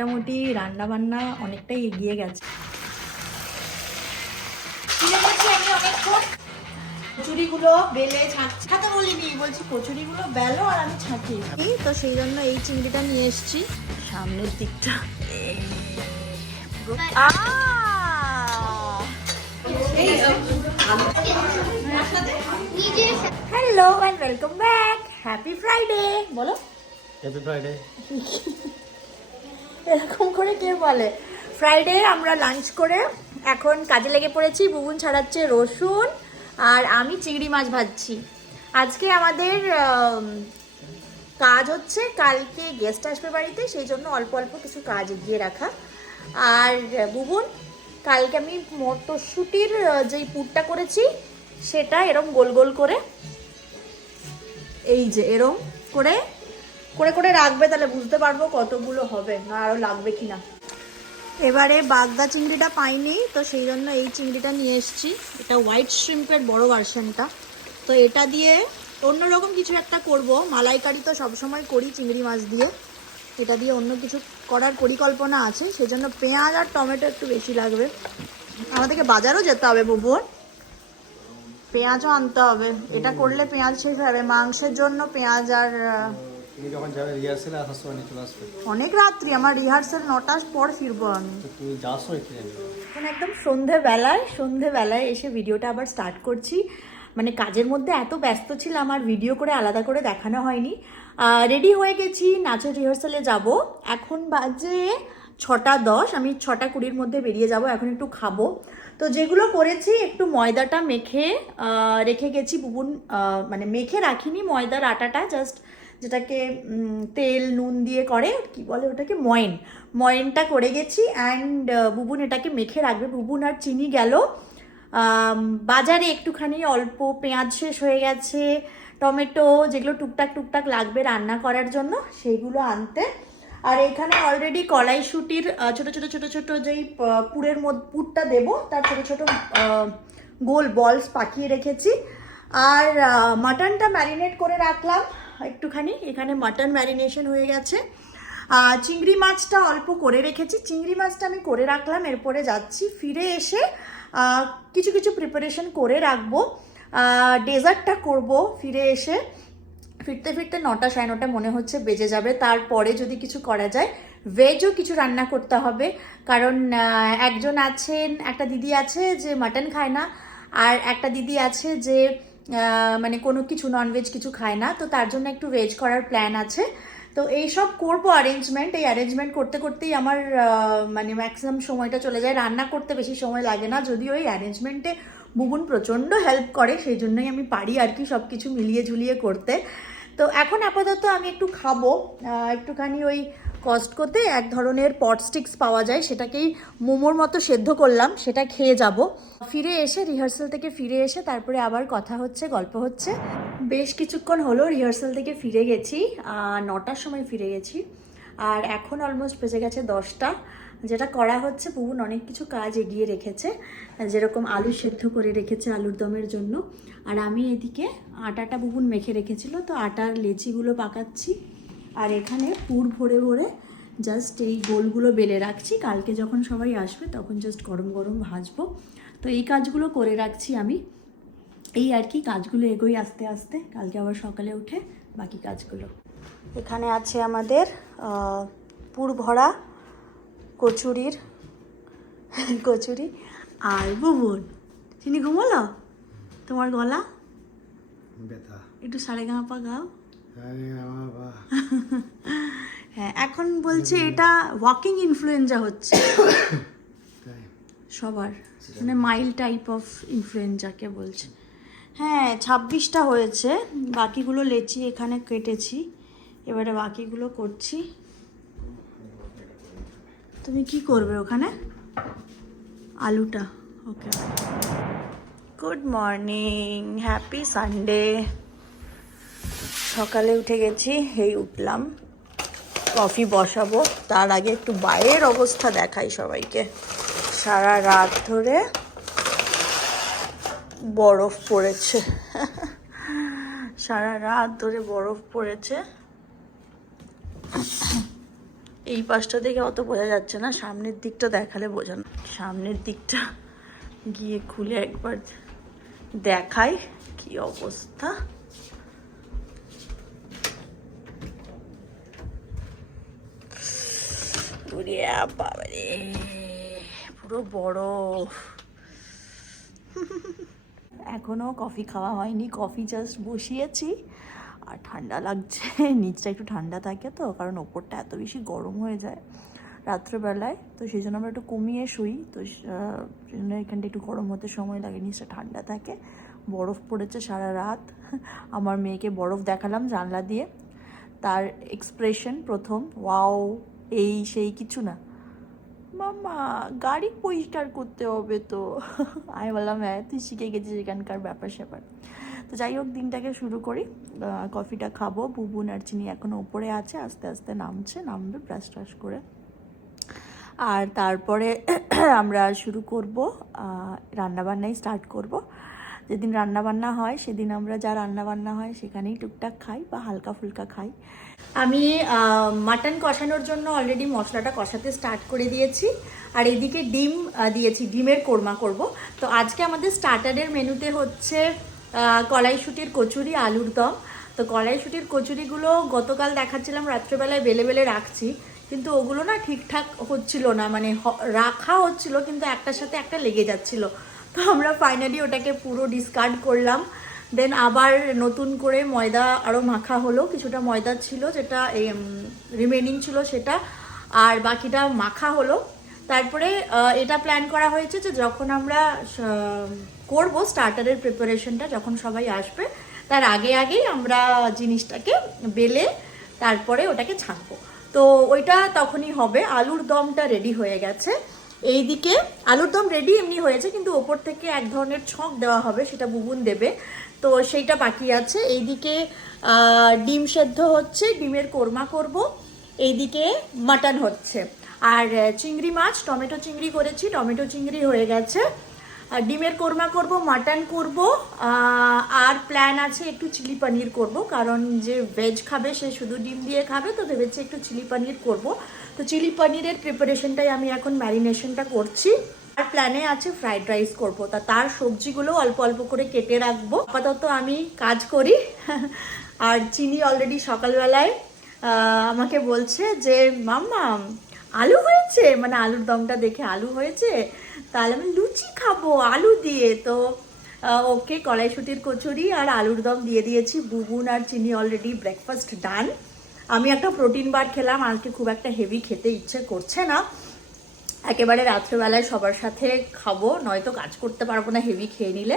মোটামুটি রান্না বান্না অনেকটাই এগিয়ে গেছে। কচুরিগুলো বেলে ছাঁকতে বলিনি, বলছি কচুরিগুলো বেলো আর আমি ছাঁকি। তো সেই জন্য এই চিংড়িটা নিয়ে এসেছি। সামনের দিকটা hello and welcome back. Happy Friday বলো। Happy Friday. এরকম করে কে বলে? ফ্রাইডে আমরা লাঞ্চ করে এখন কাজে লেগে পড়েছি। বুবুন ছাড়াচ্ছে রসুন আর আমি চিংড়ি মাছ ভাজছি। আজকে আমাদের কাজ হচ্ছে, কালকে গেস্ট আসবে বাড়িতে, সেই জন্য অল্প অল্প কিছু কাজ এগিয়ে রাখা। আর বুবুন কালকে আমি মটরশুঁটির যেই পুরটা করেছি সেটা এরম গোল গোল করে, এই যে এরম করে করে করে রাখবে, তাহলে বুঝতে পারবো কতগুলো হবে না আরও লাগবে কিনা। এবারে বাগদা চিংড়িটা পাইনি, তো সেই জন্য এই চিংড়িটা নিয়ে এসেছি। এটা হোয়াইট শ্রিম্পের বড় ভার্সনটা। তো এটা দিয়ে অন্যরকম কিছু একটা করব। মালাইকারি তো সবসময় করি চিংড়ি মাছ দিয়ে, এটা দিয়ে অন্য কিছু করার পরিকল্পনা আছে। সেই জন্য পেঁয়াজ আর টমেটো একটু বেশি লাগবে। আমাদেরকে বাজারও যেতে হবে বুবুন, পেঁয়াজও আনতে হবে। এটা করলে পেঁয়াজ শেষ হবে। মাংসের জন্য পেঁয়াজ আর যখন যাবে রিহার্সেলে আসার সময় চলে আসবে। অনেক রাত্রি, আমার রিহার্সাল 9টার পর ফিরবো আমি। তুই যাস এখন একদম সন্ধেবেলায় এসে ভিডিওটা আবার স্টার্ট করছি। মানে কাজের মধ্যে এত ব্যস্ত ছিলাম আর ভিডিও করে আলাদা করে দেখানো হয়নি। রেডি হয়ে গেছি, নাচের রিহার্সালে যাব। এখন বাজে 6:10, আমি 6:20 মধ্যে বেরিয়ে যাব। এখন একটু খাবো। তো যেগুলো করেছি, একটু ময়দাটা মেখে রেখে গেছি। বুবুন মানে মেখে রাখিনি ময়দার আটাটা, জাস্ট যেটাকে তেল নুন দিয়ে করে, কি বলে ওটাকে, ময়নটা করে গেছি। অ্যান্ড বুবুন এটাকে মেখে রাখবে। বুবুন আর চিনি গেল বাজারে একটুখানি, অল্প পেঁয়াজ শেষ হয়ে গেছে, টমেটো, যেগুলো টুকটাক লাগবে রান্না করার জন্য সেইগুলো আনতে। আর এখানে অলরেডি কড়াইশুঁটির ছোট যেই পুরটা দেবো তার ছোট গোল বলস পাকিয়ে রেখেছি। আর মাটনটা ম্যারিনেট করে রাখলাম একটুখানি, এখানে মাটন ম্যারিনেশন হয়ে গেছে। চিংড়ি মাছটা অল্প করে রেখেছি, চিংড়ি মাছটা আমি করে রাখলাম। এরপরে যাচ্ছি, ফিরে এসে কিছু প্রিপারেশন করে রাখবো। ডেজার্টটা করব ফিরে এসে। ফিরতে 9টা 9:30 মনে হচ্ছে বেজে যাবে। তারপরে যদি কিছু করা যায়, ভেজও কিছু রান্না করতে হবে। কারণ একজন আছেন, একটা দিদি আছে যে মাটন খায় না, আর একটা দিদি আছে যে মানে কোনো কিছু ননভেজ কিছু খায় না। তো তার জন্য একটু ভেজ করার প্ল্যান আছে। তো এইসব করবো অ্যারেঞ্জমেন্ট। এই অ্যারেঞ্জমেন্ট করতে করতেই আমার মানে ম্যাক্সিমাম সময়টা চলে যায়। রান্না করতে বেশি সময় লাগে না, যদিও এই অ্যারেঞ্জমেন্টে বুবুন প্রচণ্ড হেল্প করে, সেই জন্যই আমি পারি আর কি সব কিছু মিলিয়ে ঝুলিয়ে করতে। তো এখন আপাতত আমি একটু খাবো। একটুখানি ওই কস্টকোতে এক ধরনের পট স্টিক্স পাওয়া যায়, সেটাকেই মোমোর মতো সেদ্ধ করলাম, সেটা খেয়ে যাব। ফিরে এসে রিহার্সাল থেকে ফিরে এসে তারপরে আবার কথা হচ্ছে, গল্প হচ্ছে। বেশ কিছুক্ষণ হলো রিহার্সাল থেকে ফিরে গেছি, 9টার সময় ফিরে গেছি। আর এখন অলমোস্ট বেজে গেছে 10টা। যেটা করা হচ্ছে, বুবুন অনেক কিছু কাজ এগিয়ে রেখেছে, যেরকম আলু সেদ্ধ করে রেখেছে আলুর দমের জন্য। আর আমি এদিকে আটাটা বুবুন মেখে রেখেছিল, তো আটার লেচিগুলো পাকাচ্ছি। আর এখানে পুর ভরে ভরে জাস্ট এই গোলগুলো বেলে রাখছি, কালকে যখন সবাই আসবে তখন জাস্ট গরম গরম ভাজবো। তো এই কাজগুলো করে রাখছি আমি। এই আর কি, কাজগুলো এগোই আস্তে আস্তে, কালকে আবার সকালে উঠে বাকি কাজগুলো। এখানে আছে আমাদের পুর ভরা কচুরি আর বুবুন। চিনি ঘুমোলো? তোমার গলা ব্যথা, একটু সারেগামাপা গাও। হ্যাঁ, এখন বলছে এটা ওয়াকিং ইনফ্লুয়েঞ্জা হচ্ছে সবার, মানে মাইল্ড টাইপ অফ ইনফ্লুয়েঞ্জাকে বলছে। হ্যাঁ, 26টা হয়েছে। বাকিগুলো লেচি এখানে কেটেছি, এবারে বাকিগুলো করছি। তুমি কি করবে ওখানে? আলুটা, okay. Good morning, happy Sunday. সকালে উঠে গেছি, এই উঠলাম, কফি বসাবো। তার আগে একটু বাইরের অবস্থা দেখাই সবাইকে। সারা রাত ধরে বরফ পড়েছে, সারা রাত ধরে বরফ পড়েছে। এই পাশটা দেখে অত বোঝা যাচ্ছে না, সামনের দিকটা দেখালে বোঝানো। সামনের দিকটা গিয়ে খুলে একবার দেখাই কি অবস্থা। বাবারে পুরো বরফ। এখনো কফি খাওয়া হয়নি, কফি জাস্ট বসিয়েছি আর ঠান্ডা লাগছে। নিচটা একটু ঠান্ডা থাকে তো, কারণ ওপরটা এত বেশি গরম হয়ে যায় রাত্রেবেলায়, তো সেই জন্য আমরা একটু কমিয়ে শুই, তো সেই জন্য এখানটা একটু গরম হতে সময় লাগে, নিচটা ঠান্ডা থাকে। বরফ পড়েছে সারা রাত। আমার মেয়েকে বরফ দেখালাম জানলা দিয়ে, তার এক্সপ্রেশন প্রথম ওয়াও এই সেই কিছু না, মামা গাড়ি পরিষ্কার করতে হবে তো। আমি বললাম হ্যাঁ তুই শিখে গেছিস এখানকার ব্যাপার স্যাপার। তো যাই হোক দিনটাকে শুরু করি, কফিটা খাবো। বুবুন আর চিনি এখনও ওপরে আছে, আস্তে আস্তে নামবে ব্রাশ ট্রাশ করে। আর তারপরে আমরা শুরু করব, রান্নাবান্নাই স্টার্ট করব। যেদিন রান্নাবান্না হয় সেদিন আমরা যা রান্নাবান্না হয় সেখানেই টুকটাক খাই বা হালকা ফুলকা খাই। আমি মাটন কষানোর জন্য অলরেডি মশলাটা কষাতে স্টার্ট করে দিয়েছি, আর এদিকে ডিম দিয়েছি, ডিমের কোরমা করব। তো আজকে আমাদের স্টার্টারের মেনুতে হচ্ছে কড়াইশুঁটির কচুরি, আলুর দম। তো কড়াইশুঁটির কচুরিগুলো গতকাল দেখাচ্ছিলাম রাত্রেবেলায় বেলে বেলে রাখছি, কিন্তু ওগুলো না ঠিকঠাক হচ্ছিল না, মানে রাখা হচ্ছিল কিন্তু একটার সাথে একটা লেগে যাচ্ছিল। তো আমরা ফাইনালি ওটাকে পুরো ডিসকার্ড করলাম। দেন আবার নতুন করে ময়দা আরও মাখা হলো, কিছুটা ময়দা ছিল যেটা রিমেনিং ছিল সেটা, আর বাকিটা মাখা হলো। তারপরে এটা প্ল্যান করা হয়েছে যে যখন আমরা করব স্টার্টারের প্রিপারেশনটা, যখন সবাই আসবে তার আগেই আমরা জিনিসটাকে বেলে তারপরে ওটাকে ছাঁকবো, তো ওইটা তখনই হবে। আলুর দমটা রেডি হয়ে গেছে, এইদিকে আলুর দম রেডি এমনি হয়েছে, কিন্তু ওপর থেকে এক ধরনের ছক দেওয়া হবে, সেটা বুবুন দেবে, তো সেইটা বাকি আছে। এইদিকে ডিম সেদ্ধ হচ্ছে, ডিমের কোরমা করব, এইদিকে মাটন হচ্ছে, আর চিংড়ি মাছ টমেটো চিংড়ি করেছি, টমেটো চিংড়ি হয়ে গেছে। আর ডিমের কোরমা করব, মাটন করব, আর প্ল্যান আছে একটু চিলি পনির করব, কারণ যে ভেজ খাবে সে শুধু ডিম দিয়ে খাবে, তো ভেবেছি একটু চিলি পনির করব। তো চিলি পনিরের প্রিপারেশনটাই আমি এখন ম্যারিনেশনটা করছি। আর প্ল্যানে আছে ফ্রাইড রাইস করবো, তার সবজিগুলো অল্প অল্প করে কেটে রাখবো। আপাতত আমি কাজ করি। আর চিনি অলরেডি সকালবেলায় আমাকে বলছে যে মাম্মা আলু হয়েছে, মানে আলুর দমটা দেখে আলু হয়েছে, তাহলে আমি লুচি খাবো আলু দিয়ে। তো ওকে কড়াইশুঁটির কচুরি আর আলুর দম দিয়ে দিয়েছি। বুবুন আর চিনি অলরেডি ব্রেকফাস্ট ডান। আমি একটা প্রোটিন বার খেলাম, আজকে খুব একটা হেভি খেতে ইচ্ছে করছে না, একেবারে রাত্রেবেলায় সবার সাথে খাবো, নয়তো কাজ করতে পারবো না হেভি খেয়ে নিলে।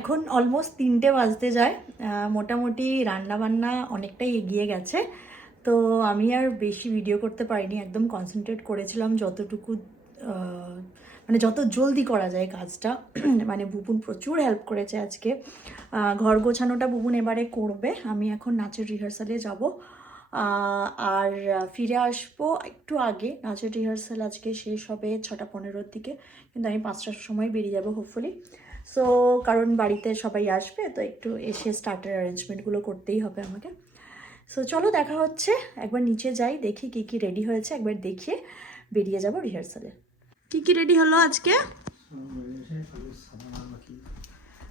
এখন অলমোস্ট 3টে বাজতে যায়, মোটামুটি রান্নাবান্না অনেকটাই এগিয়ে গেছে। তো আমি আর বেশি ভিডিও করতে পারিনি, একদম কনসেন্ট্রেট করেছিলাম যতটুকু মানে যত জলদি করা যায় কাজটা। মানে বুবুন প্রচুর হেল্প করেছে আজকে, ঘর গোছানোটা বুবুন এবারে করবে, আমি এখন নাচের রিহার্সালে যাব। আর ফিরে আসবো একটু আগে, নাচের রিহার্সাল আজকে শেষ হবে 6:15-র দিকে, কিন্তু আমি 5টার সময় বেরিয়ে যাব হোপফুলি। সো কারণ বাড়িতে সবাই আসবে, তো একটু এসে স্টার্টার অ্যারেঞ্জমেন্টগুলো করতেই হবে আমাকে। সো চলো দেখা হচ্ছে, একবার নিচে যাই দেখি কি কি রেডি হয়েছে, একবার দেখিয়ে বেরিয়ে যাব রিহার্সালে। কি কি রেডি হলো আজকে?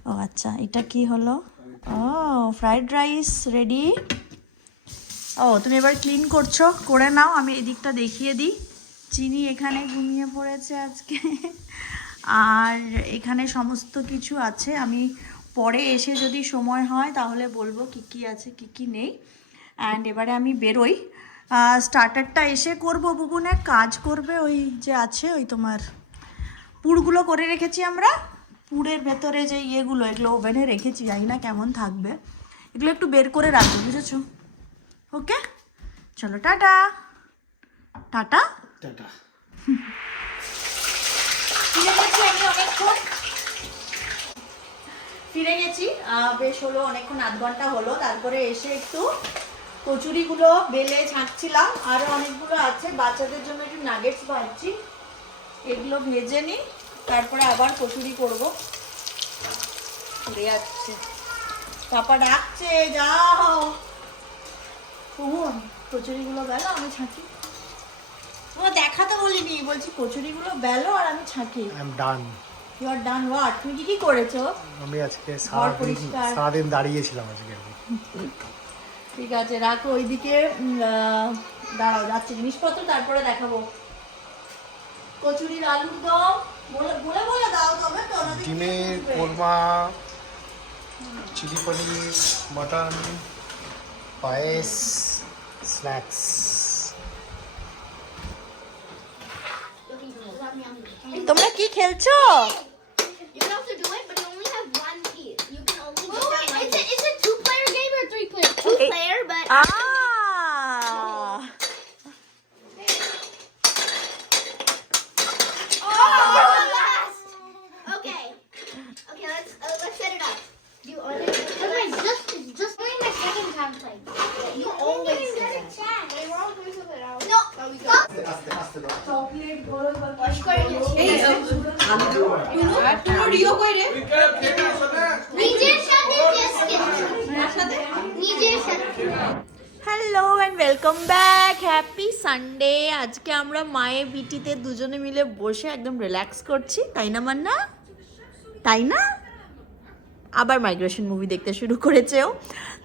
ও আচ্ছা, এটা কি হলো? ও ফ্রাইড রাইস রেডি। ও তুমি এবার ক্লিন করছো, করে নাও, আমি এদিকটা দেখিয়ে দিই। চিনি এখানে ঘুমিয়ে পড়েছে আজকে, আর এখানে সমস্ত কিছু আছে, আমি পরে এসে যদি সময় হয় তাহলে বলবো কি কি আছে কি কি নেই। অ্যান্ড এবারে আমি বেরোই, স্টার্টারটা এসে করব, বুবুন এক কাজ করবে, ওই যে আছে ওই তোমার পুরগুলো করে রেখেছি আমরা, পুরের ভেতরে যে ইয়েগুলো, এগুলো ওভেনে রেখেছি, জানি না কেমন থাকবে, এগুলো একটু বের করে রাখবো, বুঝেছো? ওকে চলো টাটা টাটা। টাটা। ফিরে গেছি বেশ হলো অনেকক্ষণ, আধ ঘন্টা হলো। তারপরে এসে একটু কচুরিগুলো বেলে ছাঁকছিলাম, আরো অনেকগুলো আছে বাচ্চাদের জন্য, একটু নাগেটস ভাজছি। এগুলো ভেজে নিই, তারপরে আবার কচুরি করবো। যাচ্ছে পাপা ডাকছে, যাও। কচুরিগুলো বেলো, আমি ছাঁকি। তোমার দেখাতে বলিনি, বলছি কচুরিগুলো বেলো আর আমি ছাঁকি। I am done. You are done what? তুমি কি করেছো? আমি আজকে পরিষ্কার। সারাদিন দাঁড়িয়েছিলাম আজকে। ঠিক আছে, রাখো ওইদিকে। দাঁড়াও, যাচ্ছে জিনিসপত্র, তারপরে দেখাবো। কচুরির আলুর দম বলে বলে বলে দাও, তবে তো ডিমের কোরমা, চিলি পনির, মটন, পায়েস, স্ন্যাক্স। তোমরা কি খেলছো? You can also do it, but you only have one piece. You can only get that one piece. It's a 2-player game or 3-player? 2-player, but... Okay. Okay, let's set it up. You only... It's just only my second time playing. You always get a chance. Wait, we're all doing something else. No, stop. Hello and welcome back, happy Sunday. আজকে আমরা মায়ে বিটিতে দুজনে মিলে বসে একদম relax করছি, তাই না মান্না? তাই না? আবার মাইগ্রেশন মুভি দেখতে শুরু করেছেও।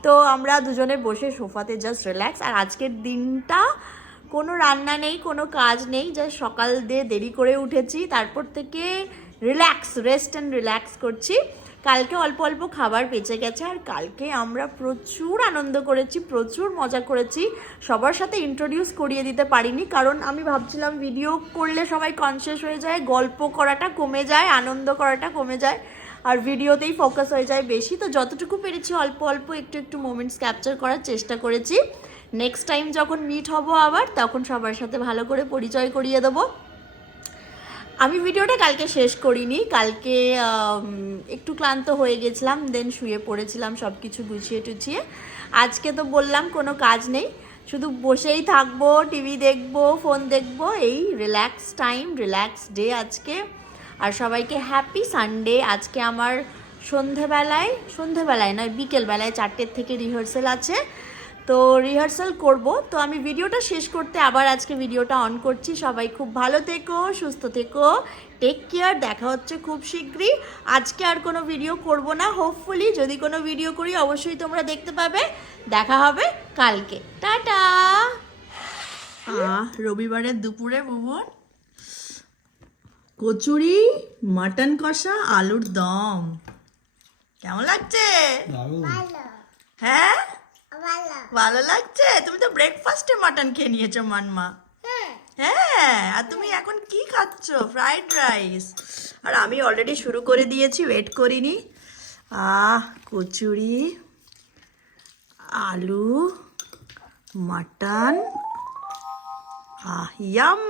তো আমরা দুজনে বসে সোফাতে জাস্ট রিল্যাক্স। আর আজকের দিনটা কোনো রান্না নেই, কোনো কাজ নেই, জাস্ট সকাল দিয়ে দেরি করে উঠেছি, তারপর থেকে রিল্যাক্স, রেস্ট অ্যান্ড রিল্যাক্স করছি। কালকে অল্প অল্প খাবার বেঁচে গেছে, আর কালকে আমরা প্রচুর আনন্দ করেছি, প্রচুর মজা করেছি। সবার সাথে ইন্ট্রোডিউস করিয়ে দিতে পারিনি, কারণ আমি ভাবছিলাম ভিডিও করলে সবাই কনসিয়াস হয়ে যায়, গল্প করাটা কমে যায়, আনন্দ করাটা কমে যায়, আর ভিডিওতেই ফোকাস হয়ে যায় বেশি। তো যতটুকু পেরেছি অল্প অল্প একটু একটু মোমেন্টস ক্যাপচার করার চেষ্টা করেছি। নেক্সট টাইম যখন মিট হব আবার, তখন সবার সাথে ভালো করে পরিচয় করিয়ে দেবো। আমি ভিডিওটা কালকে শেষ করিনি, কালকে একটু ক্লান্ত হয়ে গেছিলাম, দেন শুয়ে পড়েছিলাম সব কিছু গুছিয়ে টুছিয়ে। আজকে তো বললাম কোনো কাজ নেই, শুধু বসেই থাকবো, টিভি দেখবো, ফোন দেখবো, এই রিল্যাক্স টাইম, রিল্যাক্স ডে আজকে। আর সবাইকে হ্যাপি সানডে। আজকে আমার সন্ধেবেলায় নয়, বিকেলবেলায় 4টের থেকে রিহার্সাল আছে, তো রিহার্সাল করব। তো আমি ভিডিওটা শেষ করতে আবার আজকে ভিডিওটা অন করছি। সবাই খুব ভালো থেকো, সুস্থ থেকো, টেক কেয়ার। দেখা হচ্ছে খুব শীঘ্রই। আজকে আর কোনো ভিডিও করব না, হোপফুলি যদি কোনো ভিডিও করি অবশ্যই তোমরা দেখতে পাবে। দেখা হবে কালকে, টাটা। রবিবারের দুপুরে ভুবন কচুরি, মাটন কষা, আলুর দম, কেমন লাগছে? হ্যাঁ, ভালো লাগছে। তুমি তো ব্রেকফাস্টে মাটন খেয়ে নিয়েছো মানমা। হ্যাঁ, আর তুমি এখন কি খাচ্ছ? Fried rice. আর আমি অলরেডি শুরু করে দিয়েছি, ওয়েট করিনি। কচুরি, আলু, মাটন, ইয়াম।